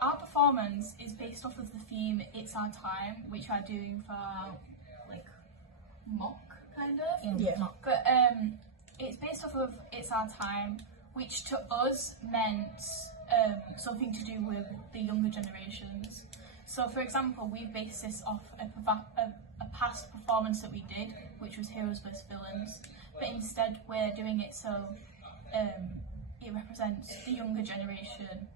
Our performance is based off of the theme "It's Our Time," which we're doing for like mock kind of. Yeah. But it's based off of "It's Our Time," which to us meant something to do with the younger generations. So, for example, we've based this off a past performance that we did, which was Heroes vs Villains. But instead, we're doing it so it represents the younger generation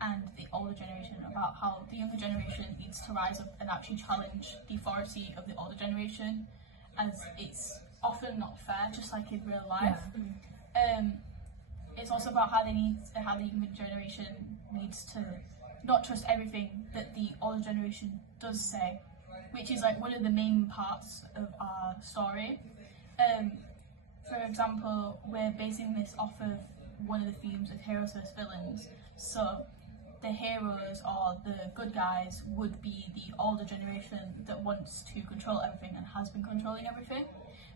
and the older generation, about how the younger generation needs to rise up and actually challenge the authority of the older generation, as it's often not fair, just like in real life. It's also about how the younger generation needs to not trust everything that the older generation does say, which is like one of the main parts of our story. For example, we're basing this off of one of the themes of Heroes vs Villains. So the heroes or the good guys would be the older generation that wants to control everything and has been controlling everything,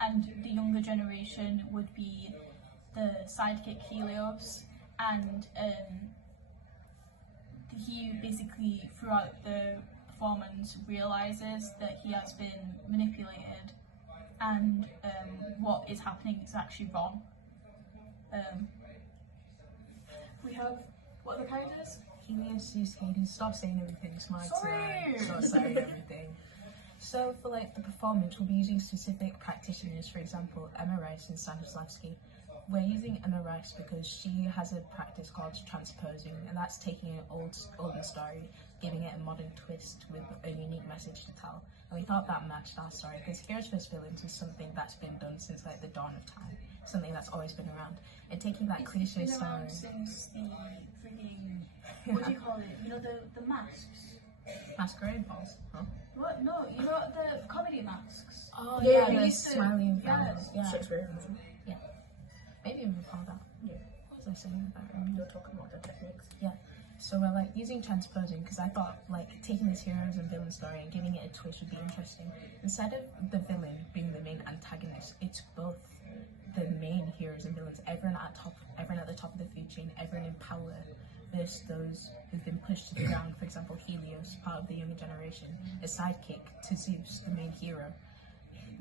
and the younger generation would be the sidekick Helios, and he basically throughout the performance realizes that he has been manipulated and what is happening is actually wrong. We have what are the characters? Helios, Zeus, Hades. Stop saying everything. Smart. Sorry. Stop saying everything. So for like the performance, we'll be using specific practitioners. For example, Emma Rice and Stanislavski. We're using Emma Rice because she has a practice called transposing, and that's taking an older story, giving it a modern twist with a unique message to tell. And we thought that matched our story because Heroes vs Villains is something that's been done since like the dawn of time, something that's always been around. And taking that cliche It's been around story. since the freaking what do you call it? You know the masks. Masquerade balls, huh? What? No, you know the comedy masks. Oh Yeah, yeah, we the used to- smiling yeah. fellows. Yeah. Shakespeare. Yeah. Maybe even before that. Yeah. What was I saying about it? You're talking about the techniques. Yeah. So we're like using transposing because I thought like taking this heroes and villain story and giving it a twist would be interesting. Instead of the villain being the main antagonist, it's both the main heroes and villains. Everyone at the top of the food chain, everyone in power, versus those who've been pushed to the ground. For example, Helios, part of the younger generation, a sidekick to Zeus, the main hero.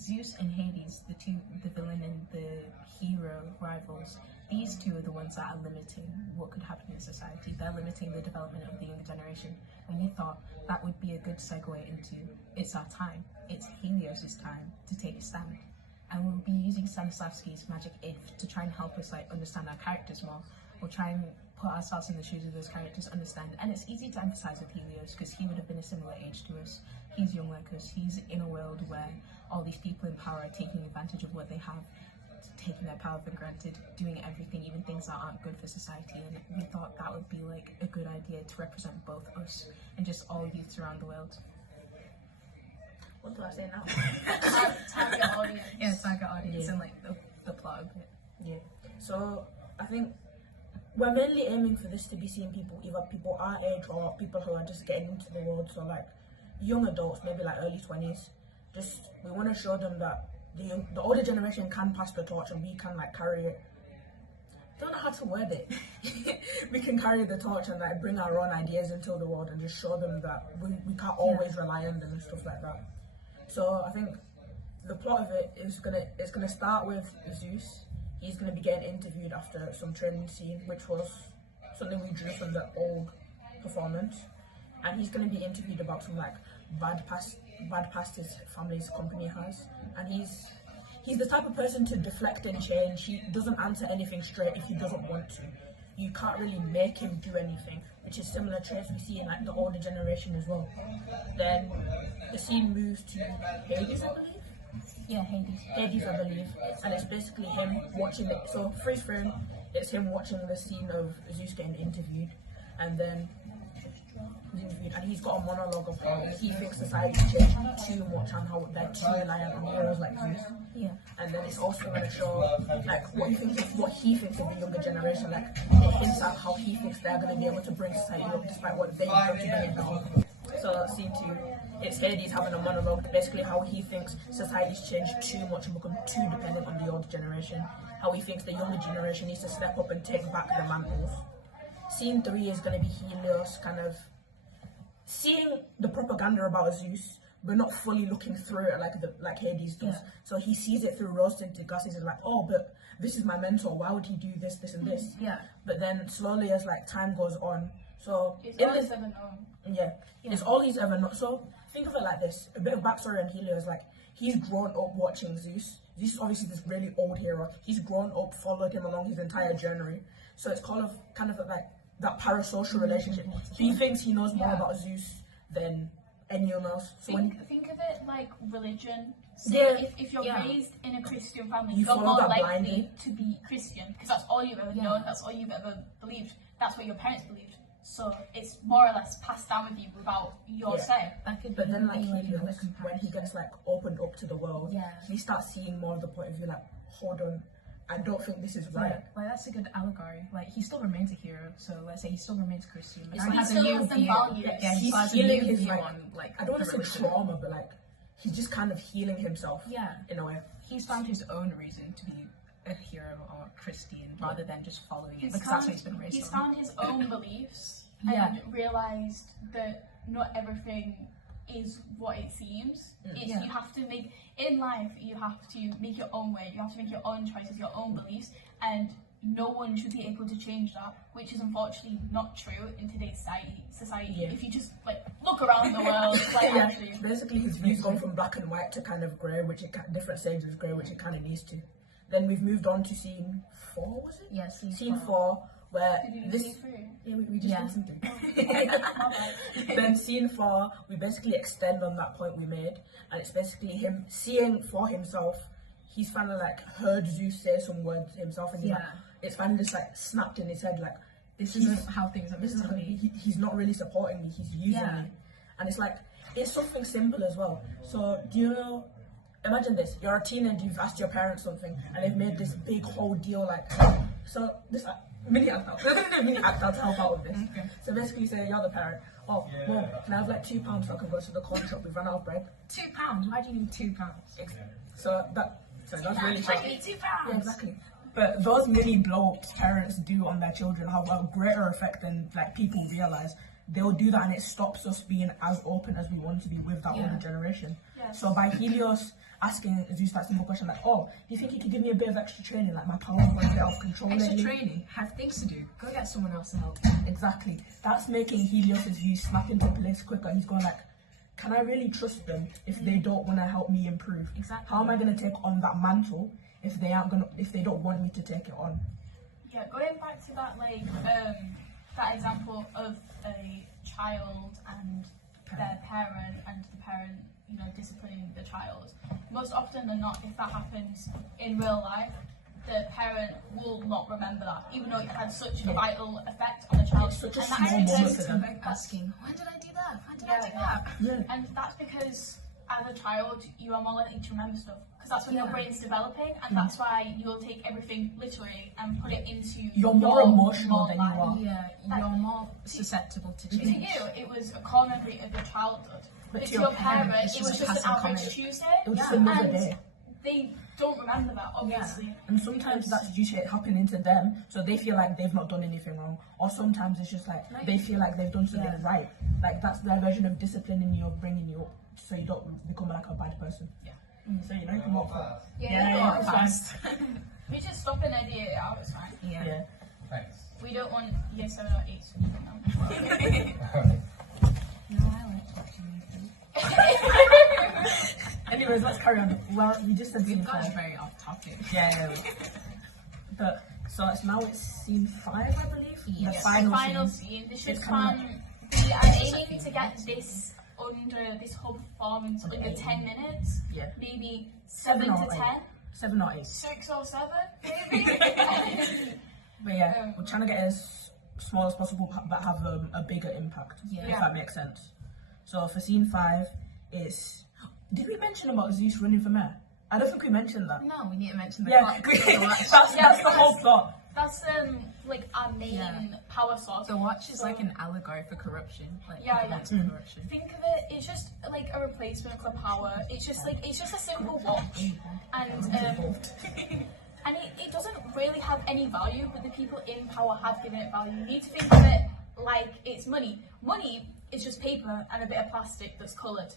Zeus and Hades, the villain and the hero rivals, these two are the ones that are limiting what could happen in society. They're limiting the development of the younger generation. And we thought that would be a good segue into It's Our Time. It's Helios' time to take a stand. And we'll be using Stanislavski's magic if to try and help us like understand our characters more. We'll try and put ourselves in the shoes of those characters, understand. And it's easy to emphasize with Helios because he would have been a similar age to us. He's young like us. He's in a world where all these people in power are taking advantage of what they have, taking their power for granted, doing everything, even things that aren't good for society. And we thought that would be like a good idea to represent both us and just all youths around the world. What do I say now? Target audience. Yeah, target audience Yeah. and like the plot of it. Yeah. So I think we're mainly aiming for this to be seeing people, either people our age or people who are just getting into the world. So like young adults, maybe like early 20s. Just we want to show them that the older generation can pass the torch and we can like carry it. Don't know how to word it. We can carry the torch and like bring our own ideas into the world and just show them that we can't always rely on them and stuff like that. So I think the plot of it is gonna start with Zeus. He's gonna be getting interviewed after some training scene, which was something we drew from the old performance, and he's gonna be interviewed about some like bad past his family's company has, and he's the type of person to deflect and change. He doesn't answer anything straight if he doesn't want to. You can't really make him do anything, which is similar traits we see in like the older generation as well. Then the scene moves to Hades, I believe. Yeah, Hades, I believe, and it's basically him watching it. So freeze frame, it's him watching the scene of Zeus getting interviewed, and then he's got a monologue of how he thinks society's changed too much and how they're too reliant on heroes like Zeus. Yeah. And then it's also going to show like what he thinks of the younger generation, like it hints at how he thinks they're going to be able to bring society up despite what they've done to bring it down. So scene 2, it's Hades having a monologue, basically how he thinks society's changed too much and become too dependent on the older generation, how he thinks the younger generation needs to step up and take back the mantles. scene 3 is gonna be Helios kind of seeing the propaganda about Zeus, but not fully looking through it like Hades does. Yeah. So he sees it through rose-tinted glasses and like, oh, but this is my mentor. Why would he do this, this, and this? Yeah. But then slowly, as like time goes on, so It's in all this, he's ever known. yeah, it's all he's ever known. So think of it like this: a bit of backstory on Helios. Like he's grown up watching Zeus. Zeus is obviously this really old hero. He's grown up, followed him along his entire journey. So it's kind of like that parasocial relationship. He thinks he knows more about Zeus than anyone else. So Think of it like religion. So Yeah. if you're Yeah. raised in a Christian family, You you're follow more that likely blindly. to be Christian because that's all you've ever known, that's all you've ever believed, that's what your parents believed. So it's more or less passed down with you without your Yeah. say. That could But then, be like another Helios, when he comparison. gets like opened up to the world, Yeah. he starts seeing more of the point of view. Like, hold on, I don't think this is right. Like that's a good allegory. Like he still remains a hero, so let's say he still remains Christian, but It's now like he has he a still new has them view. values. Yeah, he He's has a healing new his, view like, on like I don't want the to say religion. trauma, but like he's just kind of healing himself. Yeah, In a way. he's found his own reason to be a hero or a Christian rather than just following it He's because that's what he's been raised he's on. found his own beliefs Yeah. and realised that not everything is what it seems. It's, Yeah. You have to make, in life, you have to make your own way, you have to make your own choices, your own beliefs, and no one should be able to change that, which is unfortunately not true in today's society. Yeah. If you just like look around the world, like Yeah, actually, basically his view's gone from black and white to kind of grey, which it different stages of grey, which it kind of needs to. Then we've moved on to scene 4, was it? Yeah, Scene 4, where did you do this. scene three? Yeah, we just Yeah. listened to. My bad. Then scene 4, we basically extend on that point we made, and it's basically him seeing for himself. He's finally like heard Zeus say some words himself, and he's like, it's finally just like snapped in his head, like This he's- isn't how things are this meant is to be. he's not really supporting me. He's using Yeah. me, and it's like it's something simple as well. So do you know? Imagine this: you're a teenager, you've asked your parents something, and they've made this big whole deal. Like, so this mini act out. We're gonna do a mini act out to help out with this. Okay. So basically, say you're the parent. Oh, Mom, can I have like £2 so I can go to the corner shop? We've run out of bread. £2? Why do you need £2? So that's really Like £2. Yeah, exactly. But those mini blow-ups parents do on their children have a greater effect than like people realize. They'll do that and it stops us being as open as we want to be with that older generation. Yes. So by Helios asking Zeus that simple question like, oh, do you think you could give me a bit of extra training? Like my power's going a bit out of control Extra lately. training. Have things to do. Go get someone else to help. Exactly. That's making Helios' view snap into place quicker. He's going like, can I really trust them if they don't want to help me improve? Exactly. How am I going to take on that mantle if they don't want me to take it on? Yeah, going back to that that example of a child and their parent and the parent, disciplining the child. Most often than not, if that happens in real life, the parent will not remember that, even though it had such a vital effect on the child. It's such a And small that's moment because for them. Asking, when did I do that? When did I Yeah, do that? Yeah. And that's because as a child, you are more likely to remember stuff. Because that's when your Yeah. brain's developing, and that's why you'll take everything literally and put it into You're more your emotional than you life. are. Yeah, you're more susceptible to To change. you, it was a core memory of your childhood. But to your parent, it's it was just a just an passing average comment. Tuesday. It was just another and day. they don't remember that, obviously. And sometimes that's due to it happening to them, so they feel like they've not done anything wrong. Or sometimes it's just like they feel like they've done something right. Like that's their version of disciplining you or bringing you up so you don't become like a bad person. Yeah. So you can walk fast. Yeah, it's fast. We just stop and edit it out, it's fine. Yeah. Thanks. We don't want year 7 or 8 to know. No, I like watching YouTube. Anyways, let's carry on. Well, you just said scene That was 5. very off topic. Yeah. But so it's scene 5, I believe. Yes. The final, Final scene. scene. This should It's coming span. We are aiming to get this whole performance under 10 minutes. Yeah. Maybe 7 7 or to 8. 10. 7 or 8. 6 or 7, maybe. But yeah, we're trying to get as small as possible but have a bigger impact. Yeah. If that makes sense. So for scene 5, it's. Did we mention about Zeus running for mayor? I don't think we mentioned that. No, we need to mention the Yeah, clock. The watch. that's the whole thought. That's like our main power source. The watch is So- like an allegory for corruption. Like Yeah, economics yeah. of corruption. Think of it, it's just like a replacement for power. It's just a simple watch. And And it doesn't really have any value, but the people in power have given it value. You need to think of it like it's money. Money is just paper and a bit of plastic that's coloured.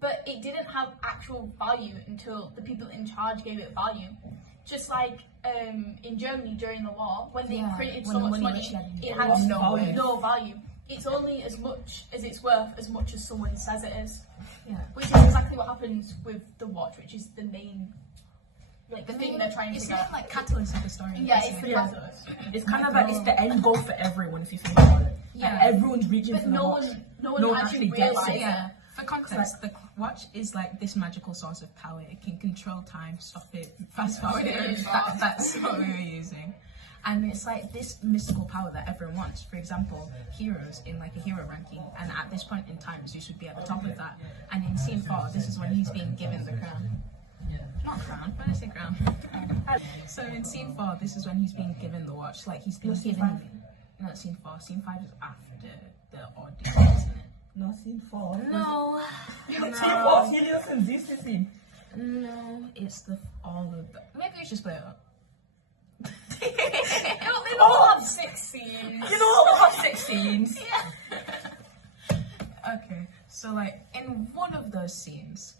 But it didn't have actual value until the people in charge gave it value. Just like in Germany during the war, when they printed so much money, it had no value. It's only as much as it's worth, as much as someone says it is. Yeah. Which is exactly what happens with the watch, which is the main, like the thing they're trying to It's get. not like catalyst of the story. Yeah, it's the Yeah. catalyst. It's kind of like it's the end goal for everyone if you think about it. Yeah. Like, everyone's reaching But for the no watch. one actually gets realizes it. it. Yeah. For context, the watch is like this magical source of power. It can control time, stop it, fast forward it. That's what we were using. And it's like this mystical power that everyone wants. For example, heroes in like a hero ranking, and at this point in time, Zeus would be at the top of that. And in scene 4, this is when he's being given the crown. Not crown, when I say crown. So in scene 4, this is when he's being given the watch. Like he's being given. No, scene 4. Scene 5 is after the ordeal, isn't it? No, scene 4. No. Scene 4, Helios and Zeus is scene. No, it's all of the. Maybe we should split it up. They all have 6 scenes. You know what? We'll have 6 scenes. Okay, so like in one of those scenes,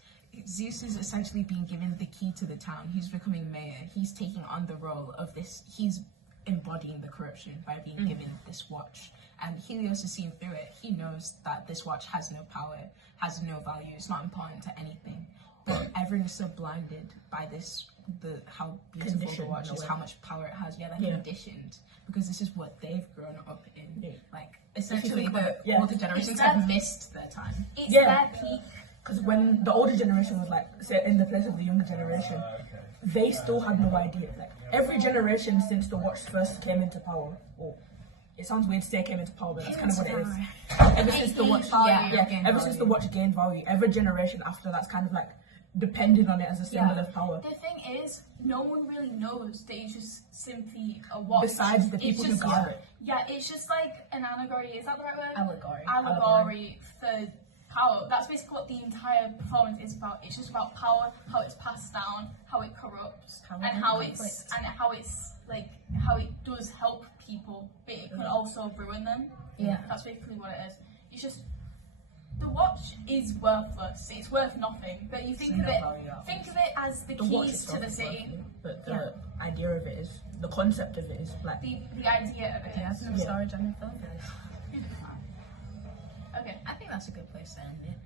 Zeus is essentially being given the key to the town. He's becoming mayor. He's taking on the role of this. He's embodying the corruption by being given this watch. And Helios is seeing through it. He knows that this watch has no power, has no value. It's not important to anything. But everyone's so blinded by how beautiful the watch is, how much power it has. Yeah, they're conditioned because this is what they've grown up in. Yeah. Like essentially, Yeah. all the generations have missed their time. It's Yeah. their peak. Because when the older generation was like, say, in the place of the younger generation, they still had no idea. Like every generation since the watch first came into power, or it sounds weird to say came into power, but that's kind of what it is. Ever since the watch, ever since the watch gained value, every generation after that's kind of like depended on it as a symbol of power. The thing is, no one really knows that it's just simply a watch. Besides the It's people who just- got it. Yeah, it's just like an allegory. Is that the right word? Allegory. For power. That's basically what the entire performance is about. It's just about power, how it's passed down, how it corrupts, Power and and how conflict. it's like how it does help people, but it can also ruin them. Yeah. That's basically what it is. It's just the watch is worthless. It's worth nothing. But you think of it as the watch keys itself to the is city. working, but the idea of it is, the concept of it is like, The idea of it. Yeah, is- some storage on the film. Okay. I think that's a good place to end it.